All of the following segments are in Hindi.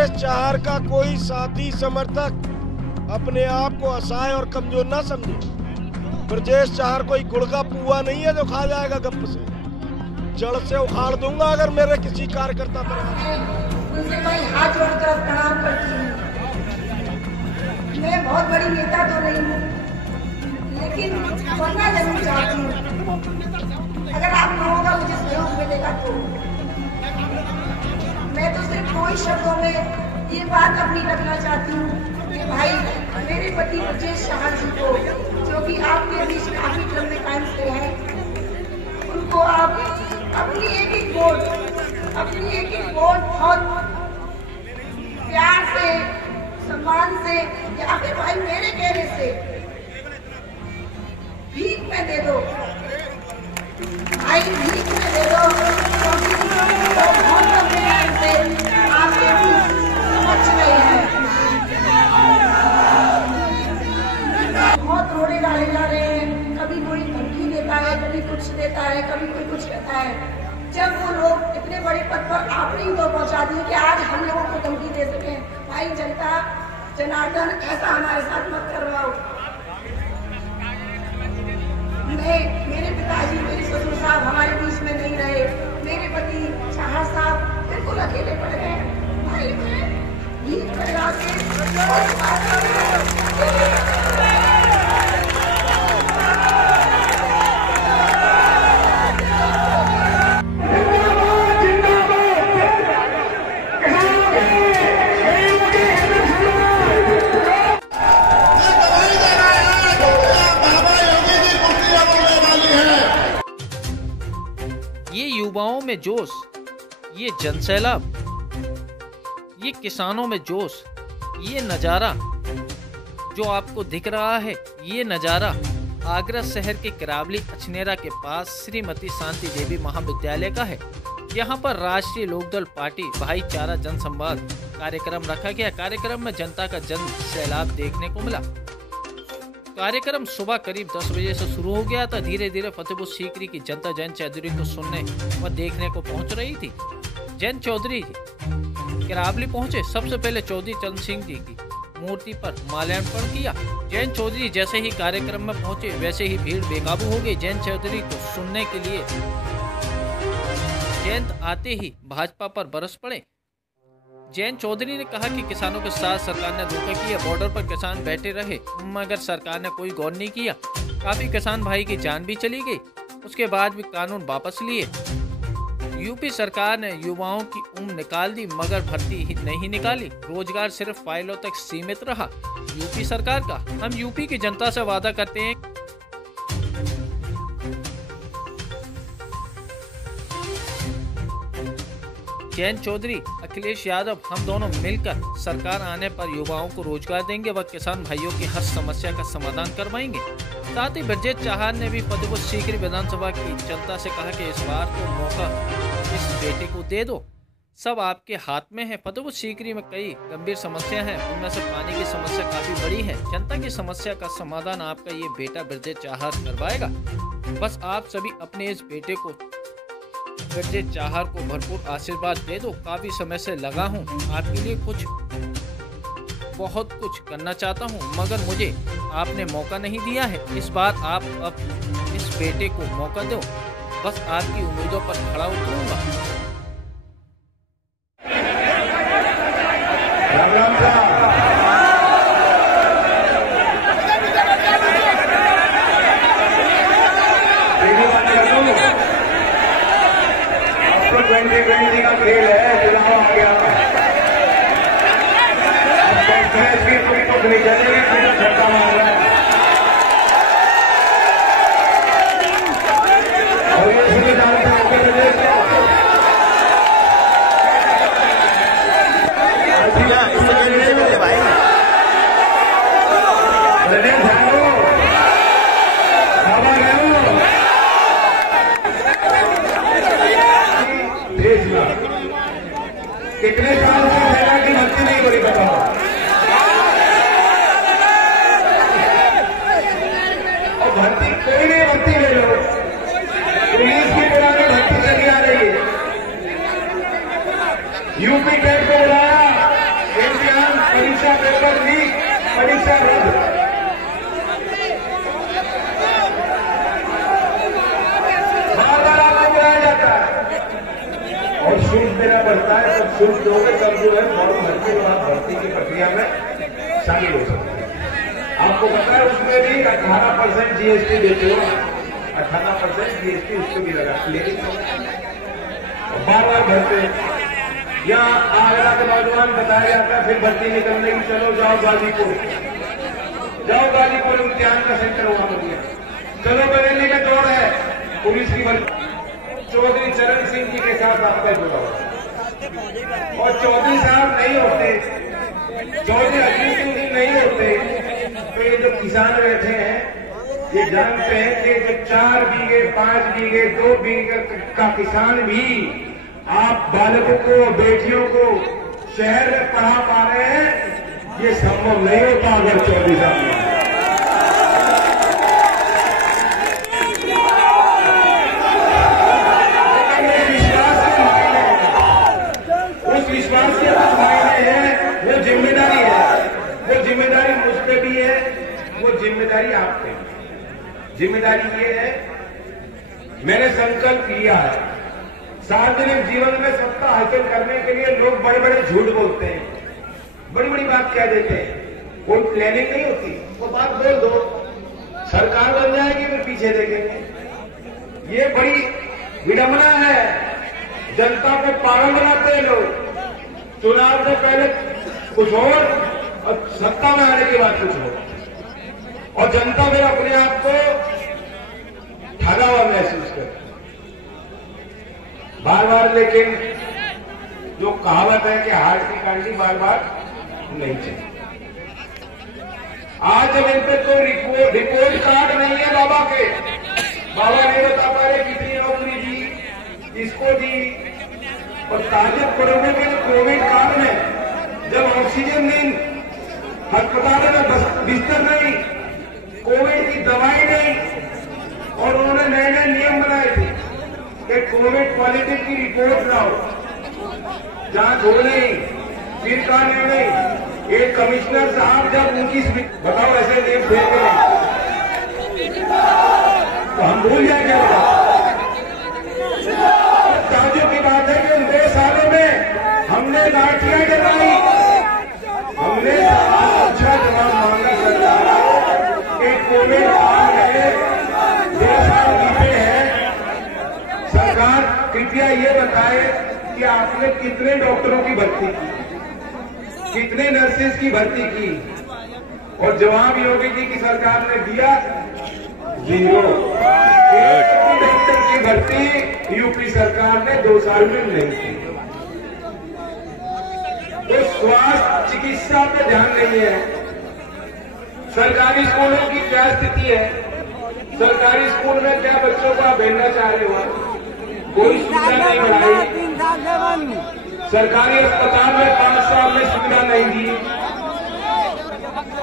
ब्रजेश चाहर का कोई साथी समर्थक अपने आप को असहाय और कमजोर ना समझे। ब्रजेश चाहर कोई गुड़ का पुआ नहीं है जो खा जाएगा गप से। जड़ से उखाड़ दूंगा अगर मेरे किसी कार्यकर्ता पर। उनसे मैं हाथ जोड़कर प्रणाम करती हूँ। मैं बहुत बड़ी नेता तो नहीं हूँ, लेकिन बनना जरूर चाहती हूँ। अगर आप लोगों का मुझे सहयोग मिलेगा तो मैं तो सिर्फ दो ही शब्दों में ये बात अपनी रखना चाहती हूँ कि भाई मेरे पति ब्रजेश चाहर जी को, जो कि आपके बीच काफी लंबे टाइम से हैं, उनको आप अपनी एक एक वोट बहुत प्यार से, सम्मान से, या फिर भाई मेरे कहने से भीख में दे दो। भाई भीख में दे दो, क्योंकि तो बहुत लंबे टाइम से आपके बीच समझ रहे हैं। बहुत रोने डाले जा रहे हैं। कभी कोई धमकी देता है, कभी कुछ देता है, कभी कोई कुछ कहता है। जब वो लोग इतने बड़े पद पर आपने ही तो पहुंचा दी कि आज हम लोगों को धमकी दे सके। भाई जनता जनार्दन ऐसा हमारे साथ मत करवाओ। मेरे पिताजी, मेरे ससुर साहब हमारे बीच में नहीं रहे। मेरे पति चाहर साहब बिल्कुल अकेले पड़ गए। भाई मैं भीख लगा के युवाओं में जोश, ये जनसैलाब, ये किसानों में जोश, ये नज़ारा जो आपको दिख रहा है, ये नज़ारा आगरा शहर के करावली अछनेरा के पास श्रीमती शांति देवी महाविद्यालय का है। यहाँ पर राष्ट्रीय लोकदल पार्टी भाईचारा जनसंवाद कार्यक्रम रखा गया। कार्यक्रम में जनता का जन सैलाब देखने को मिला। कार्यक्रम सुबह करीब 10 बजे से शुरू हो गया था। धीरे धीरे फतेहपुर सीकरी की जनता जैन चौधरी को सुनने व देखने को पहुंच रही थी। जैन चौधरी करावली पहुंचे। सबसे पहले चौधरी चरण सिंह जी की मूर्ति पर माल्यार्पण किया। जैन चौधरी जैसे ही कार्यक्रम में पहुंचे वैसे ही भीड़ बेकाबू हो गई। जैन चौधरी को सुनने के लिए जयंत आते ही भाजपा पर बरस पड़े। जैन चौधरी ने कहा कि किसानों के साथ सरकार ने धोखा किया। बॉर्डर पर किसान बैठे रहे मगर सरकार ने कोई गौर नहीं किया। काफी किसान भाई की जान भी चली गई। उसके बाद भी कानून वापस लिए। यूपी सरकार ने युवाओं की उम्र निकाल दी मगर भर्ती ही नहीं निकाली। रोजगार सिर्फ फाइलों तक सीमित रहा यूपी सरकार का। हम यूपी की जनता से वादा करते हैं जैन चौधरी, अखिलेश यादव, हम दोनों मिलकर सरकार आने पर युवाओं को रोजगार देंगे व किसान भाइयों की हर समस्या का समाधान करवाएंगे। साथ ही ब्रजेश चाहर ने भी फतेहपुर सीकरी विधानसभा की जनता से कहा कि इस बार तो मौका इस बेटे को दे दो, सब आपके हाथ में है। फतेहपुर सीकरी में कई गंभीर समस्या हैं, उनमें से पानी की समस्या काफी बड़ी है। जनता की समस्या का समाधान आपका ये बेटा ब्रजेश चाहर करवाएगा। बस आप सभी अपने इस बेटे को ब्रजेश चाहर को भरपूर आशीर्वाद दे दो। काफी समय से लगा हूँ आपके लिए, बहुत कुछ करना चाहता हूँ मगर मुझे आपने मौका नहीं दिया है। इस बार आप अब इस बेटे को मौका दो। बस आपकी उम्मीदों पर खड़ा उतरूंगा। का खेल है, चुनाव आ गया। कुछ नहीं चलेगी, छक्का मार रहा है। और ये सभी जानते हैं कि ब्रजेश कितने साल से सेना की भर्ती नहीं करी बताओ। और भर्ती कोई नहीं, भर्ती ले लो। पुलिस की पुरानी भर्ती चली आ रही है। यूपी कैट को बुलाया, चिकित्सा रद्द। बार-बार आपको बुलाया जाता है और शुल्क देना पड़ता है। जब शुल्क दोगे तब जो है फॉर्म भरने के बाद भर्ती की प्रक्रिया में शामिल हो सकते हैं। आपको पता है उसमें भी 18% जीएसटी देते हो, 18% जीएसटी उसको भी लगा, लेकिन बार-बार भरते। या आगरा के नौजवान बताया जाता है, फिर भर्ती निकलने की, चलो जाओ गाजीपुर, जाओ गाजीपुर इम्तिहान का सेंटर हुआ बढ़िया, चलो बरेली में दौड़ है पुलिस की भर्ती। चौधरी चरण सिंह जी के साथ आपका जुड़ा हुआ और चौधरी साहब नहीं होते, चौधरी अजीत सिंह जी नहीं होते तो ये जो किसान बैठे हैं ये जानते हैं कि जो 4 बीघे 5 बीघे 2 बीघे का किसान भी आप बालकों को, बेटियों को शहर में पढ़ा पा रहे हैं, ये संभव नहीं होता अगर चौधरी साहब नहीं। विश्वास के कुछ मायने हैं, वो जिम्मेदारी है, वो जिम्मेदारी मुझ पे भी है, वो जिम्मेदारी आप पे भी। जिम्मेदारी ये है, मैंने संकल्प लिया है, सार्वजनिक जीवन में सत्ता हासिल करने के लिए लोग बड़े बड़े झूठ बोलते हैं, बड़ी बड़ी बात कह देते हैं, कोई प्लानिंग नहीं होती, वो बात बोल दो, सरकार बन जाएगी फिर पीछे देखेंगे। ये बड़ी विडंबना है, जनता को पागल बनाते हैं लोग। चुनाव से पहले कुछ और सत्ता में आने के बाद कुछ और, और जनता फिर अपने आप को ठगा हुआ महसूस करती बार बार। लेकिन जो कहावत है कि हार की कांडी बार बार नहीं चली। आज जब इन पे कोई रिपोर्ट कार्ड नहीं है बाबा के, बाबा नहीं बता पा रहे कितनी नौकरी दी, इसको दी, और ताजुब करोगे कि कोविड काल में जब ऑक्सीजन नहीं, अस्पतालों में बिस्तर नहीं, कोविड की दवाई नहीं, और उन्होंने नए नए नियम बनाए थे कि कोविड पॉजिटिव की रिपोर्ट लाओ, जांच हो नहीं, फिर का नहीं। एक कमिश्नर साहब जब उनकी बताओ ऐसे नियम थे तो हम भूल जाएंगे। ताजुब की बात है कि 2 सालों में हमने लाठियां जलाई, हमने अच्छा जवाब मांगा सरकार कि कोविड काल है, 2 साल बीते हैं, सरकार कृपया ये बताए कि आपने कितने डॉक्टरों की भर्ती की, कितने नर्सेज की भर्ती की, और जवाब योगी जी की सरकार ने दिया 0। डॉक्टर की भर्ती यूपी सरकार ने 2 साल में नहीं की। तो स्वास्थ्य चिकित्सा पे ध्यान नहीं है। सरकारी स्कूलों की क्या स्थिति है, सरकारी स्कूल में क्या बच्चों को आप भेजना चाह रहे हो, कोई सुविधा नहीं बढ़ाई, सरकारी अस्पताल में 5 साल में सुविधा नहीं दी,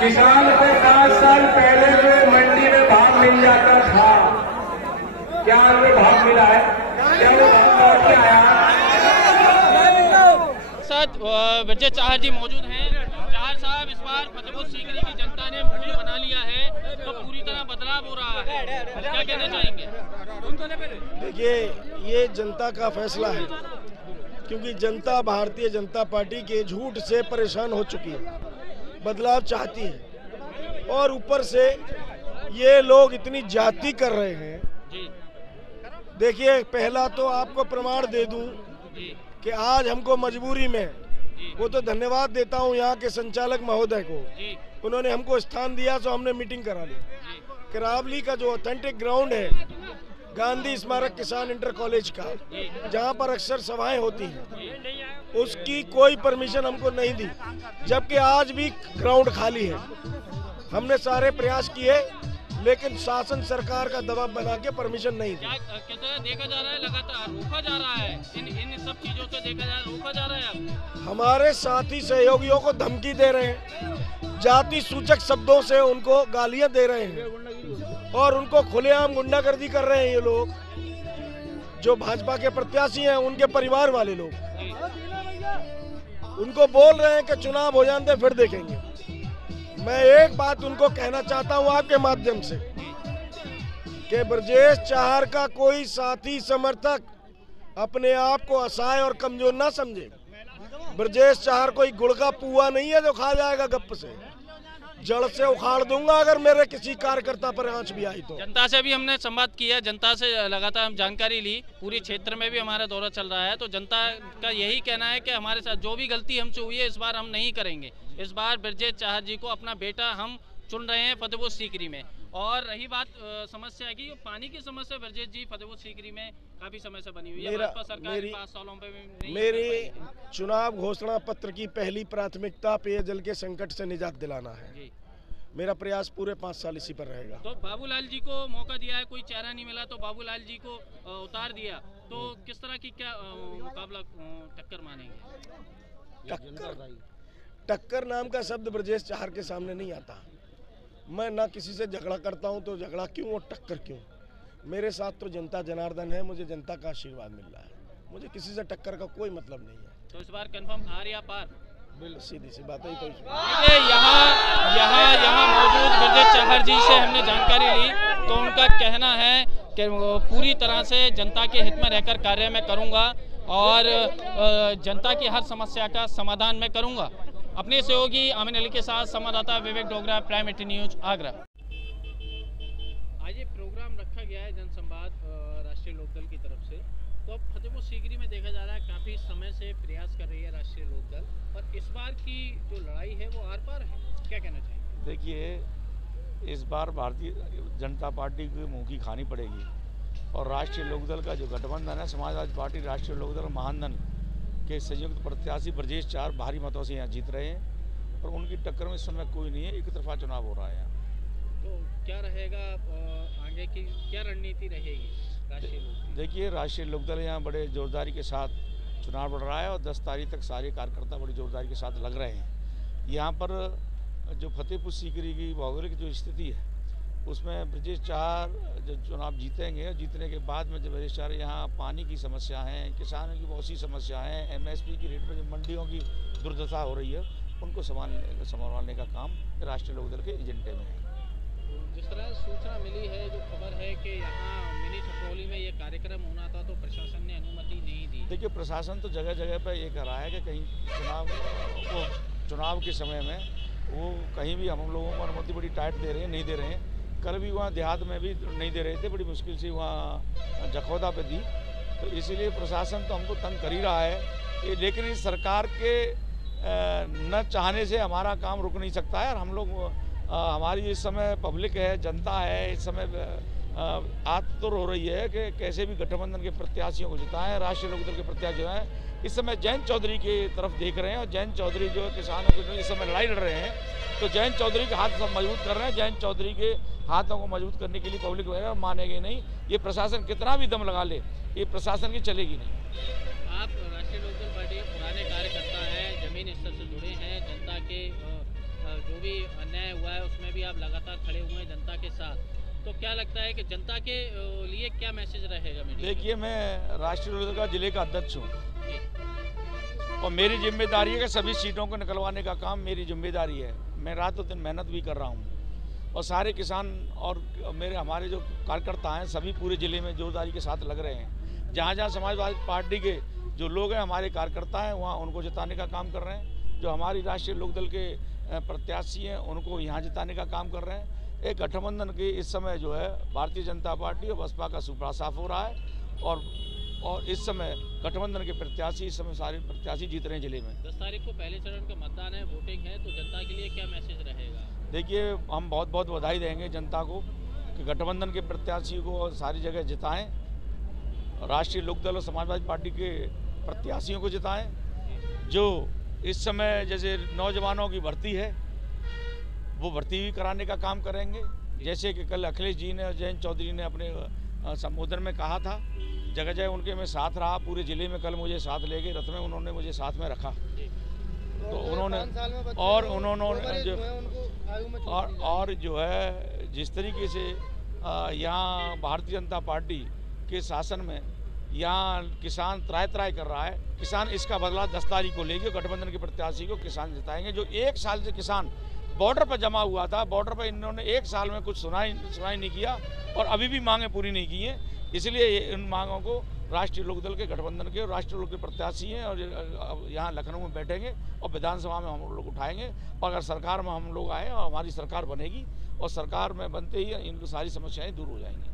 किसान को 5 साल पहले जो मंडी में भाव मिल जाता था, क्या हमें भाव मिला है, क्या वो भाव लौट के आया? साथ विजय चाहर जी मौजूद हैं। चाहर साहब, इस बार फतेहपुर सीकरी की जनता ने मुझे बना लिया है तो पूरी तरह बदलाव हो रहा है, क्या कहना चाहेंगे? देखिए, ये जनता का फैसला है, क्योंकि जनता भारतीय जनता पार्टी के झूठ से परेशान हो चुकी है, बदलाव चाहती है, और ऊपर से ये लोग इतनी जाति कर रहे हैं। देखिए, पहला तो आपको प्रमाण दे दूं कि आज हमको मजबूरी में, वो तो धन्यवाद देता हूं यहाँ के संचालक महोदय को, उन्होंने हमको स्थान दिया तो हमने मीटिंग करा ली। करावली का जो ऑथेंटिक ग्राउंड है, गांधी स्मारक किसान इंटर कॉलेज का, जहाँ पर अक्सर सभाएं होती हैं, उसकी कोई परमिशन हमको नहीं दी, जबकि आज भी ग्राउंड खाली है। हमने सारे प्रयास किए, लेकिन शासन सरकार का दबाव बना के परमिशन नहीं दी। देखा जा रहा है लगातार रोका जा रहा है, इन सब चीजों से देखा जा रहा है, रोका जा रहा है। हमारे साथी सहयोगियों को धमकी दे रहे हैं, जाति सूचक शब्दों से उनको गालियां दे रहे हैं, और उनको खुलेआम गुंडागर्दी कर रहे हैं। ये लोग जो भाजपा के प्रत्याशी हैं, उनके परिवार वाले लोग उनको बोल रहे हैं कि चुनाव हो जाते फिर देखेंगे। मैं एक बात उनको कहना चाहता हूं आपके माध्यम से कि ब्रजेश चाहर का कोई साथी समर्थक अपने आप को असहाय और कमजोर ना समझे। ब्रजेश चाहर कोई गुड़ का पुआ नहीं है जो खा जाएगा गप से। जड़ से उखाड़ दूंगा अगर मेरे किसी कार्यकर्ता पर आंच भी आई तो। जनता से भी हमने संवाद किया, जनता से लगातार हम जानकारी ली, पूरी क्षेत्र में भी हमारा दौरा चल रहा है। तो जनता का यही कहना है कि हमारे साथ जो भी गलती हमसे हुई है इस बार हम नहीं करेंगे। इस बार ब्रजेश चाहर जी को अपना बेटा हम चुन रहे हैं फतेहपुर सीकरी में। और रही बात समस्या की, पानी की समस्या ब्रजेश जी फतेहपुर सीकरी में काफी समय से बनी हुई है। भाजपा सरकार 5 सालों में मेरी चुनाव घोषणा पत्र की पहली प्राथमिकता पेयजल के संकट से निजात दिलाना है। मेरा प्रयास पूरे 5 साल इसी पर रहेगा। तो बाबूलाल जी को मौका दिया है, कोई चेहरा नहीं मिला तो बाबूलाल जी को उतार दिया, तो किस तरह की क्या मुकाबला टक्कर मानेंगे? टक्कर नाम का शब्द ब्रजेश चाहर के सामने नहीं आता। मैं ना किसी से झगड़ा करता हूं, तो झगड़ा क्यों और टक्कर क्यों? मेरे साथ तो जनता जनार्दन है, मुझे जनता का आशीर्वाद मिल रहा है, मुझे किसी से टक्कर का कोई मतलब नहीं है। तो इस बार कंफर्म हार या पार? बिल्कुल सीधी सी बात है। तो यहाँ मौजूद ब्रजेश चाहर जी से हमने जानकारी ली, तो उनका कहना है कि पूरी तरह से जनता के हित में रहकर कार्य मैं करूँगा और जनता की हर समस्या का समाधान मैं करूँगा। अपने सहयोगी आमिन अली के साथ संवाददाता विवेक डोगरा, प्राइम 18 न्यूज, आगरा। आज ये प्रोग्राम रखा गया है जनसंवाद राष्ट्रीय लोकदल की तरफ से। तो अब फतेहपुर सीकरी में देखा जा रहा है काफ़ी समय से प्रयास कर रही है राष्ट्रीय लोकदल, और इस बार की जो लड़ाई है वो आर पार है, क्या कहना चाहिए? देखिए, इस बार भारतीय जनता पार्टी को मुँह की खानी पड़ेगी, और राष्ट्रीय लोकदल का जो गठबंधन है, समाजवादी पार्टी, राष्ट्रीय लोकदल, महागठबंधन के संयुक्त प्रत्याशी ब्रजेश चाहर भारी मतों से यहाँ जीत रहे हैं, और उनकी टक्कर में इस समय कोई नहीं है, एक तरफा चुनाव हो रहा है यहाँ। तो क्या रहेगा आगे की क्या रणनीति रहेगी राष्ट्रीय लोकदल? देखिए, राष्ट्रीय लोकदल यहाँ बड़े जोरदारी के साथ चुनाव लड़ रहा है, और 10 तारीख तक सारे कार्यकर्ता बड़ी जोरदारी के साथ लग रहे हैं। यहाँ पर जो फतेहपुर सीकरी की भौगोलिक जो स्थिति है, उसमें ब्रजेश चाहर जो चुनाव जीतेंगे, जीतने के बाद में जब ब्रजेश चाहर यहाँ पानी की समस्या है, किसानों की बहुत सी समस्या है, MSP की रेट पर जो मंडियों की दुर्दशा हो रही है, उनको संभालने का काम राष्ट्रीय लोकदल के एजेंडे में है। जिस तरह सूचना मिली है, जो खबर है कि यहाँ मिनी छपरौली में ये कार्यक्रम होना था, तो प्रशासन ने अनुमति नहीं दी। देखिए, प्रशासन तो जगह जगह पर ये कर रहा है कि कहीं चुनाव के समय में वो कहीं भी हम लोगों को अनुमति बड़ी टाइट दे रहे हैं, नहीं दे रहे हैं। कल भी वहाँ देहात में भी नहीं दे रहे थे, बड़ी मुश्किल से वहाँ जखौदा पे दी। तो इसीलिए प्रशासन तो हमको तंग कर ही रहा है, लेकिन इस सरकार के न चाहने से हमारा काम रुक नहीं सकता है। और हम लोग हमारी इस समय पब्लिक है, जनता है, इस समय आतुर हो रही है कि कैसे भी गठबंधन के प्रत्याशियों को जिताएं। राष्ट्रीय लोकदल के प्रत्याशी जो हैं इस समय जयंत चौधरी की तरफ देख रहे हैं, और जयंत चौधरी जो किसानों के जो इस समय लड़ाई लड़ रहे हैं, तो जयंत चौधरी के हाथ सब मजबूत कर रहे हैं। जयंत चौधरी के हाथों को मजबूत करने के लिए पब्लिक वगैरह मानेगी नहीं। ये प्रशासन कितना भी दम लगा ले, ये प्रशासन की चलेगी नहीं। आप राष्ट्रीय लोकदल पार्टी के पुराने कार्यकर्ता हैं, जमीन स्तर से जुड़े हैं, जनता के जो भी अन्याय हुआ है उसमें भी आप लगातार खड़े हुए हैं जनता के साथ। तो क्या लगता है कि जनता के लिए क्या मैसेज रहेगा? देखिए, मैं राष्ट्रीय लोकदल का जिले का अध्यक्ष हूँ, और मेरी जिम्मेदारी है कि सभी सीटों को निकलवाने का काम मेरी जिम्मेदारी है। मैं रातों दिन मेहनत भी कर रहा हूँ, और सारे किसान और हमारे जो कार्यकर्ता हैं सभी पूरे ज़िले में जोरदारी के साथ लग रहे हैं। जहाँ जहाँ समाजवादी पार्टी के जो लोग हैं, हमारे कार्यकर्ता हैं, वहाँ उनको जिताने का काम कर रहे हैं। जो हमारी राष्ट्रीय लोकदल के प्रत्याशी हैं, उनको यहाँ जिताने का काम कर रहे हैं। एक गठबंधन की इस समय जो है भारतीय जनता पार्टी और बसपा का सुपड़ा साफ हो रहा है, और इस समय गठबंधन के प्रत्याशी, इस समय सारे प्रत्याशी जीत रहे हैं जिले में। 10 तारीख को पहले चरण का मतदान है, वोटिंग है, तो जनता के लिए क्या मैसेज रहेगा? देखिए, हम बहुत बहुत बधाई देंगे जनता को कि गठबंधन के प्रत्याशी को सारी जगह जिताएं, राष्ट्रीय लोकदल और समाजवादी पार्टी के प्रत्याशियों को जिताएं। जो इस समय जैसे नौजवानों की भर्ती है, वो भर्ती भी कराने का काम करेंगे। जैसे कि कल अखिलेश जी ने और जयंत चौधरी ने अपने संबोधन में कहा था, जगह जगह उनके मैं साथ रहा, पूरे ज़िले में कल मुझे साथ ले गए, रथ में उन्होंने मुझे साथ में रखा। तो उन्होंने जो है जिस तरीके से यहाँ भारतीय जनता पार्टी के शासन में यहाँ किसान त्राय कर रहा है, किसान इसका बदला 10 तारीख को लेंगे। गठबंधन के प्रत्याशी को किसान जिताएंगे। जो 1 साल से किसान बॉर्डर पर जमा हुआ था। बॉर्डर पर इन्होंने 1 साल में कुछ सुनाई नहीं किया और अभी भी मांगें पूरी नहीं की हैं। इसलिए इन मांगों को राष्ट्रीय लोकदल के गठबंधन के और राष्ट्रीय लोक के प्रत्याशी हैं और यहाँ लखनऊ में बैठेंगे और विधानसभा में हम लोग उठाएंगे। और अगर सरकार में हम लोग आए और हमारी सरकार बनेगी और सरकार में बनते ही इन सारी समस्याएं दूर हो जाएंगी।